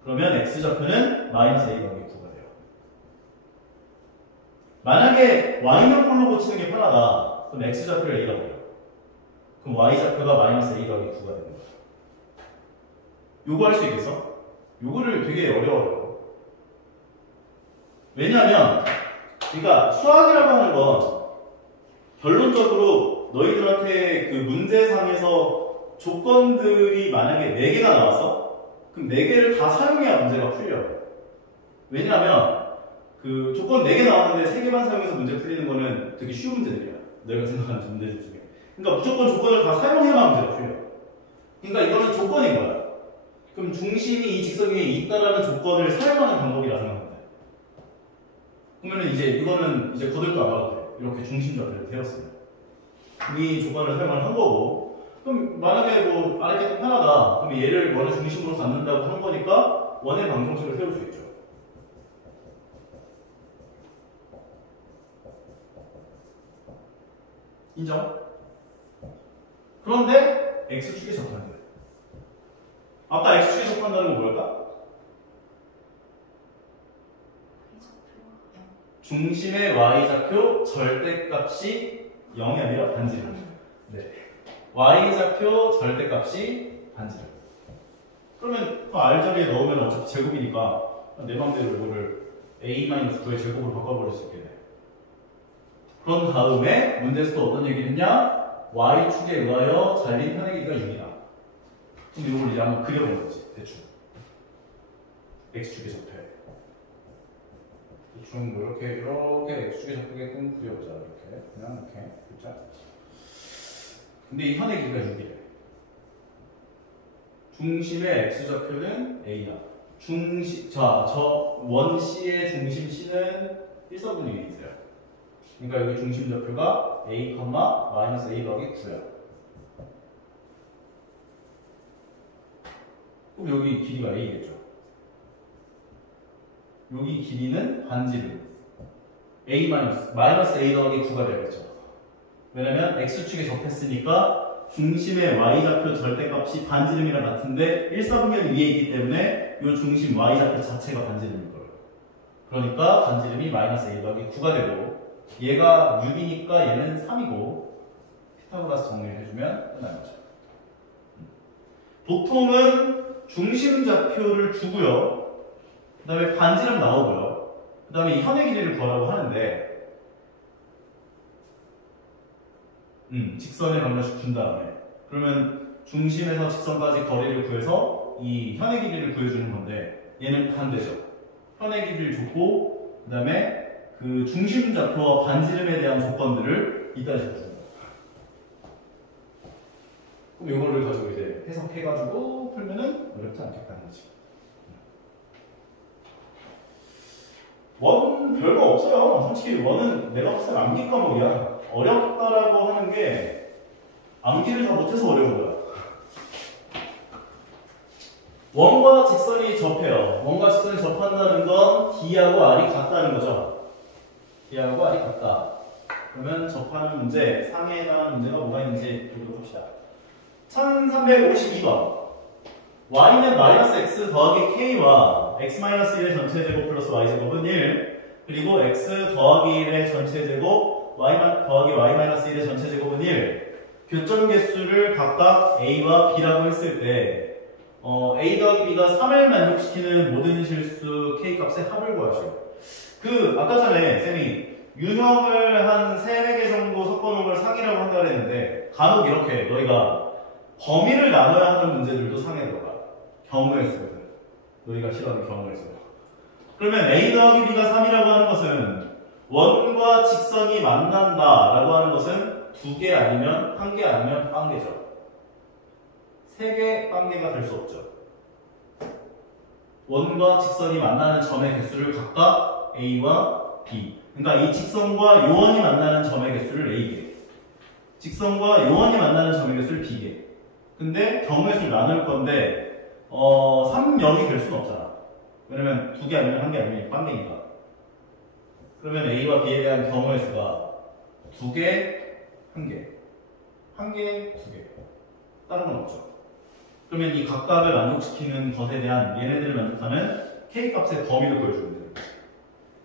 그러면 x좌표는 마이너스 a 더하기 9가 돼요. 만약에 y는 꼴로 고치는 게 편하다. 그럼 x좌표를 a라고 해요. 그럼 y좌표가 마이너스 a 더하기 9가 되는 거예요. 요거 할 수 있겠어? 요거를 되게 어려워요. 왜냐하면 그러니까 수학이라고 하는 건 결론적으로 너희들한테 그 문제상에서 조건들이 만약에 4개가 나왔어? 그럼 4개를 다 사용해야 문제가 풀려요. 왜냐하면 그 조건 4개 나왔는데 3개만 사용해서 문제 풀리는 거는 되게 쉬운 문제들이야. 너희가 생각하는 문제들 중에. 그러니까 무조건 조건을 다 사용해야만 문제가 풀려. 그러니까 이거는 조건인 거야. 그럼 중심이 이 직선 위에 있다라는 조건을 사용하는 방법이라 생각합니다. 그러면 이제 이거는 이제 거들도 안 가도 돼. 이렇게 중심좌표를 세웠으면. 이 조건을 사용을 한 거고. 그럼 만약에 뭐 아래 게 편하다. 그럼 얘를 원의 중심으로 갖는다고 한 거니까 원의 방정식을 세울 수 있죠. 인정? 그런데 x축에 접한다. 아까 x축에 접한다는 건 뭘까? 중심의 y좌표 절대값이 0이 아니라 반지름. 네. y좌표 절대값이 반지름. 그러면 그 r 자리에 넣으면 어차피 제곱이니까 내 맘대로 이거를 a-9의 제곱으로 바꿔버릴 수 있겠네. 그런 다음에 문제에서 또 어떤 얘기를 했냐? y축에 의하여 잘린 현의 길이가 6이다. 그럼 이걸 이제 한번 그려보는 거지. 대충. x축에 접해. 대충 뭐 이렇게 x축에 접하게끔 그려보자. 이렇게. 그냥 이렇게. 그렇죠? 근데 이 현의 길이가 6이래. 중심의 x좌표는 a야. 저 원C의 중심 C는 1사분의 1이 있어요. 그러니까 여기 중심 좌표가 a, 마이너스 a 더하기 9야. 그럼 여기 길이가 a겠죠. 여기 길이는 반지름. a 마이너스 a 더하기 9가 되겠죠. 왜냐면 x축에 접했으니까 중심의 y좌표 절대값이 반지름이랑 같은데 1사분면 위에 있기 때문에 이 중심 y좌표 자체가 반지름일 거예요. 그러니까 반지름이 마이너스 a 더하기 9가 되고 얘가 6이니까 얘는 3이고 피타고라스 정리를 해주면 끝나는 거죠. 보통은 중심 좌표를 주고요. 그 다음에 반지름 나오고요. 그 다음에 이 현의 길이를 구하라고 하는데 직선을 한 번씩 준 다음에 그러면 중심에서 직선까지 거리를 구해서 이 현의 길이를 구해주는 건데 얘는 반대죠. 현의 길이를 줬고 그 다음에 그 중심 좌표와 반지름에 대한 조건들을 이따 주는 거예요. 그럼 이거를 가지고 이제 해석해가지고 풀면은 어렵지 않겠다는 거지. 원 별거 없어요. 솔직히 원은 내가 봤을 때 암기 과목이야. 어렵다라고 하는 게 암기를 다 못해서 어려운 거야. 원과 직선이 접해요. 원과 직선이 접한다는 건 D하고 R이 같다는 거죠. D하고 R이 같다. 그러면 접하는 문제, 상에 해당하는 문제가 뭐가 있는지 보도록 합시다. 1352번. y는 마이너스 x 더하기 k와 x 마이너스 1의 전체 제곱 플러스 y 제곱은 1 그리고 x 더하기 1의 전체 제곱 y 더하기 y 마이너스 1의 전체 제곱은 1 교점 개수를 각각 a와 b라고 했을 때 a 더하기 b가 3을 만족시키는 모든 실수 k 값의 합을 구하시오. 아까 전에 쌤이 유형을 한 3-4개 정도 섞어놓은 걸 상이라고 한다 그랬는데 간혹 이렇게 너희가 범위를 나눠야 하는 문제들도 상에 들어가. 경우의 수거든. 너희가 싫어하는 경우의 수. 그러면 a 더하기 b가 3이라고 하는 것은 원과 직선이 만난다라고 하는 것은 2개 아니면 1개 아니면 빵개죠. 3개 빵개가 될 수 없죠. 원과 직선이 만나는 점의 개수를 각각 a와 b. 그러니까 이 직선과 요원이 만나는 점의 개수를 a개. 직선과 요원이 만나는 점의 개수를 b개. 근데 경우의 수를 나눌 건데 3, 0이 될 수는 없잖아. 왜냐면 2개 아니면 1개 아니면 빵개니까. 그러면 A와 B에 대한 경우의 수가 2개, 1개. 1개, 2개. 다른 건 없죠. 그러면 이 각각을 만족시키는 것에 대한 얘네들을 만족하는 K 값의 범위를 보여주면 돼요.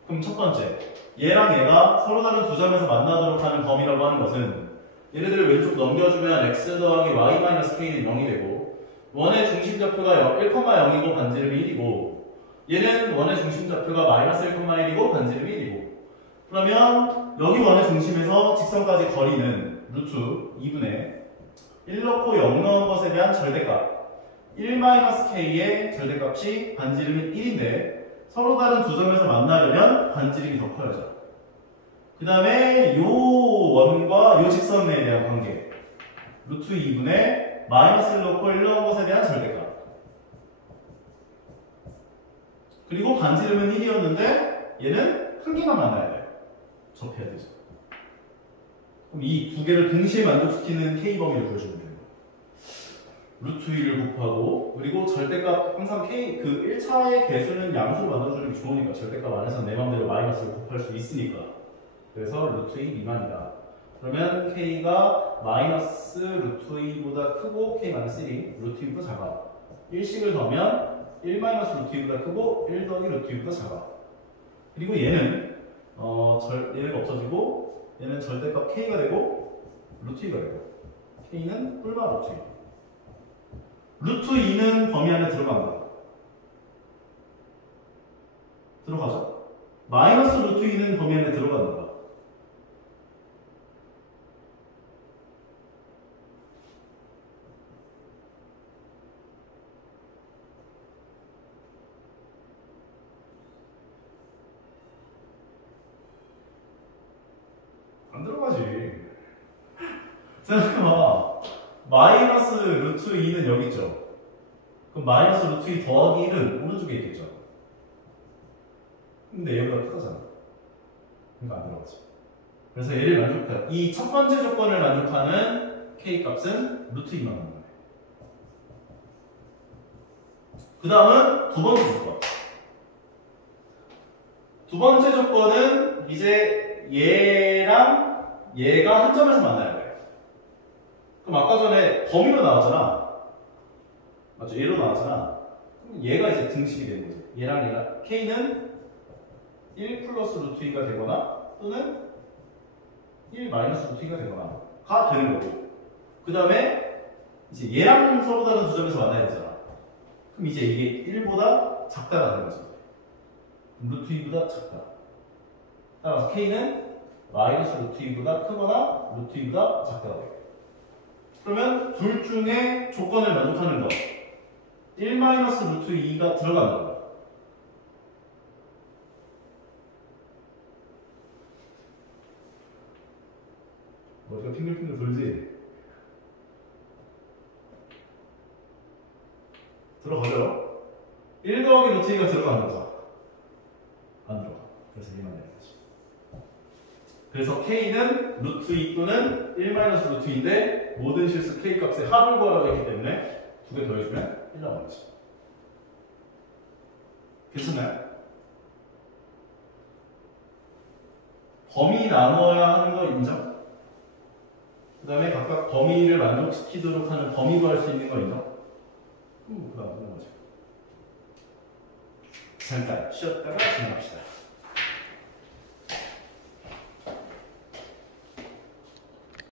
그럼 첫 번째, 얘랑 얘가 서로 다른 두 점에서 만나도록 하는 범위라고 하는 것은 얘네들을 왼쪽 넘겨주면 x 더하기 y-k는 0이 되고 원의 중심좌표가 1,0이고 반지름이 1이고 얘는 원의 중심좌표가 마이너스 1,1이고 반지름이 1이고 그러면 여기 원의 중심에서 직선까지 거리는 루트 2분의 1 넣고 0 넣은 것에 대한 절대값 1-k의 절대값이 반지름이 1인데 서로 다른 두 점에서 만나려면 반지름이 더 커야죠. 그 다음에 요 원과 요 직선에 대한 관계 루트 2분의 마이너스를 넣고 1 넣은 것에 대한 절대값 그리고 반지름은 1이었는데 얘는 큰 개만 만나야 돼요. 접해야 되죠. 그럼 이 두 개를 동시에 만족시키는 K범위를 보여주면 돼요. 루트 2를 곱하고 그리고 절대값 항상 K 그 1차의 개수는 양수로 만들어주는 게 좋으니까 절대값 안에서 내 맘대로 마이너스를 곱할 수 있으니까 그래서 루트 2 미만이다. 그러면 K가 마이너스 루트 2보다 크고 K 마이너스 1이 루트 2보다 작아. 1씩을 더하면 1 마이너스 루트 2보다 크고 1 더하기 루트 2보다 작아. 그리고 얘는 얘네가 없어지고 얘는 절대값 k가 되고 루트 2가 되고 k는 뿔마 루트 2. 루트 2는 범위 안에 들어간다. 들어가죠? 마이너스 루트 2는 범위 안에 들어간다. 안 들어가지. 생각해봐. 마이너스 루트 2는 여기 있죠. 그럼 마이너스 루트 2 더하기 1은 오른쪽에 있겠죠. 근데 얘보다 크다잖아. 그러니까 안 들어가지. 그래서 얘를 만족해. 이 첫 번째 조건을 만족하는 k 값은 루트 2만 나오는 거예요. 그 다음은 두 번째 조건. 두 번째 조건은 이제 얘랑 얘가 한 점에서 만나야 돼요. 그럼 아까 전에 범위로 나왔잖아. 맞죠? 얘로 나왔잖아. 그럼 얘가 이제 등식이 되는 거죠. 얘랑 얘가 k는 1 플러스 루트 2가 되거나 또는 1 마이너스 루트 2가 되거나 가 되는 거고, 그 다음에 이제 얘랑 서로 다른 두 점에서 만나야 되잖아. 그럼 이제 이게 1보다 작다라는 거죠. 루트 2보다 작다. 따라서 k는 마이너스 루트 2보다 크거나 루트 2보다 작다가 돼요. 그러면 둘 중에 조건을 만족하는 거 1 마이너스 루트 2가 들어간다는 거야. 머리가 핑글핑글 돌지? 들어가죠? 1 더하기 루트 2가 들어가는 거죠? 안 들어가. 그래서 1만 되는 거지. 그래서 k는 루트 2 또는 1 마이너스 루트 2인데 모든 실수 k 값에 합을 구하라고 했기 때문에 두 개 더해주면 1 나오는 거지. 괜찮나요? 범위 나누어야 하는 거 인정? 그 다음에 각각 범위를 만족시키도록 하는 범위 구할 수 있는 거 인정? 그 다음 넘어가죠. 잠깐 쉬었다가 진행합시다.